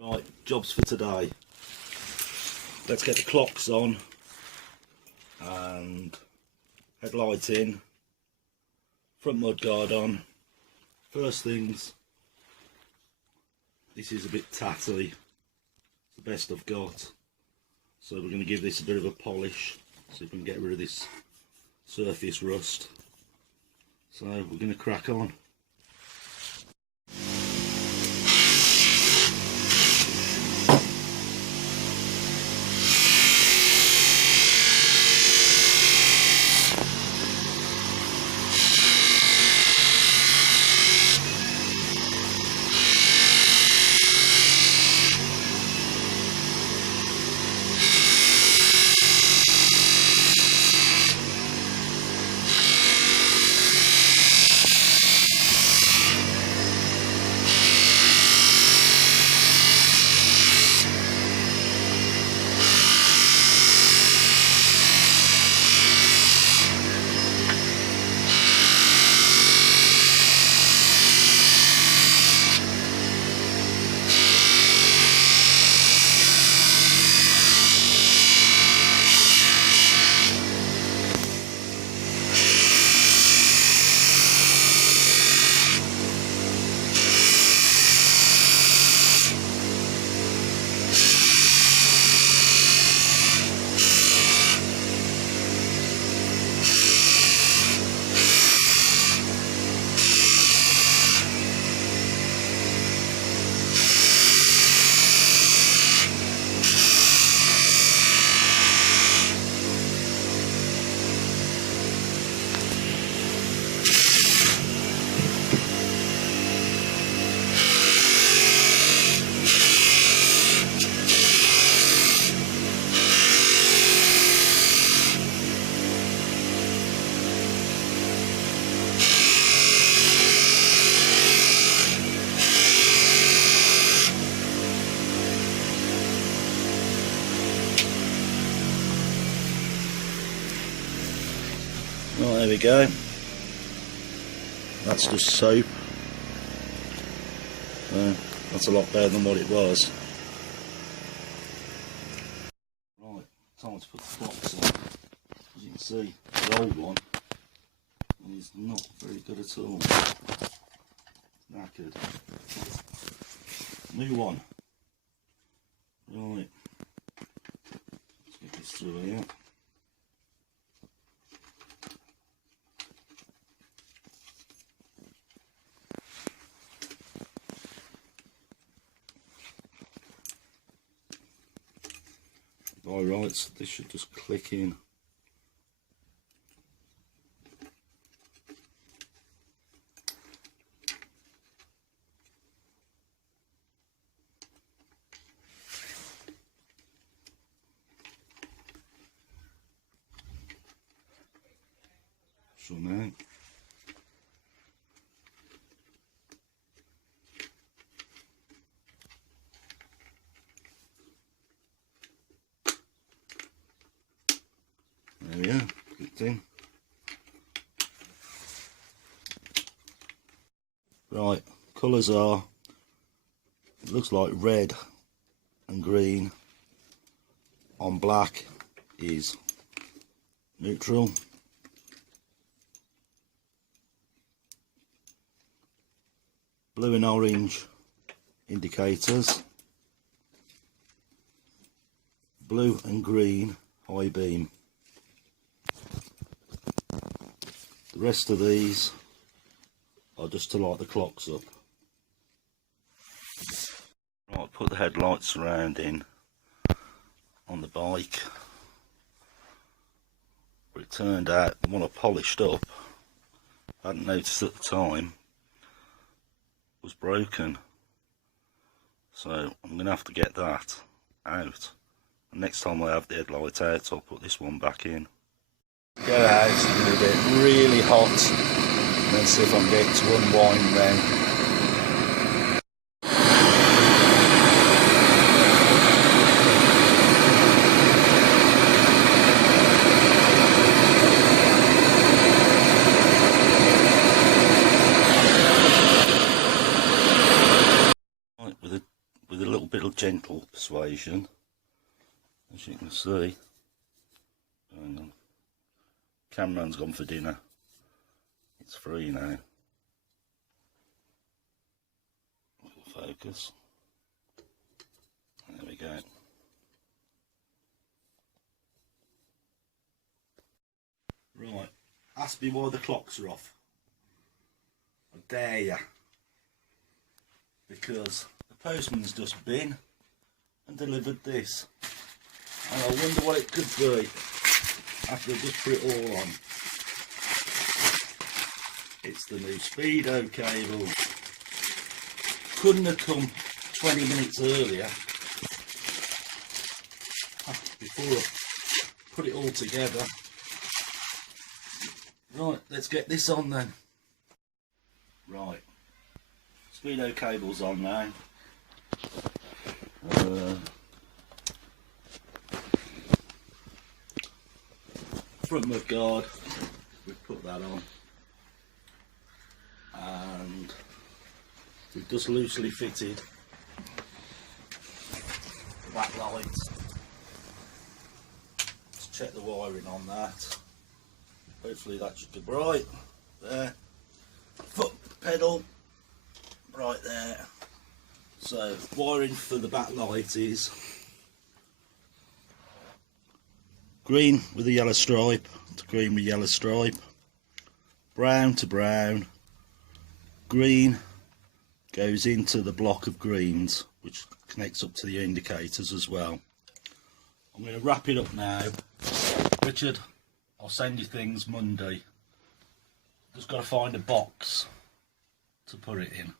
Right, jobs for today. Let's get the clocks on and headlight in, front mudguard on. First things, this is a bit tatty, it's the best I've got, so we're going to give this a bit of a polish, see if we can get rid of this surface rust. So we're going to crack on. Right, there we go. That's just soap. That's a lot better than what it was. Right, time to put the clocks on. As you can see, the old one is not very good at all. Knackered. New one. Right. Let's get this through here. Alright, so this should just click in. So now there we are, good thing. Right, colours are, it looks like red and green on black is neutral. Blue and orange indicators. Blue and green high beam. The rest of these are just to light the clocks up. Right, put the headlight surrounding on the bike. But it turned out the one I polished up, I hadn't noticed at the time, was broken. So I'm going to have to get that out. And next time I have the headlight out, I'll put this one back in. Get out and get really hot, and then see if I can get it to unwind then. a little bit of gentle persuasion, as you can see. Hang on. Cameraman's gone for dinner. It's free now. Focus. There we go. Right, ask me why the clocks are off. I dare ya. Because the postman's just been and delivered this. And I wonder what it could be after I just put it all on. It's the new speedo cable. Couldn't have come 20 minutes earlier. Before I put it all together. Right, let's get this on then. Right, speedo cable's on now. Front mudguard, we've put that on. And we've just loosely fitted the back light. Let's check the wiring on that. Hopefully that should be right. There. Foot pedal right there. So wiring for the back light is green with a yellow stripe to green with yellow stripe, brown to brown, green goes into the block of greens which connects up to the indicators as well. I'm going to wrap it up now. Richard, I'll send you things Monday. Just got to find a box to put it in.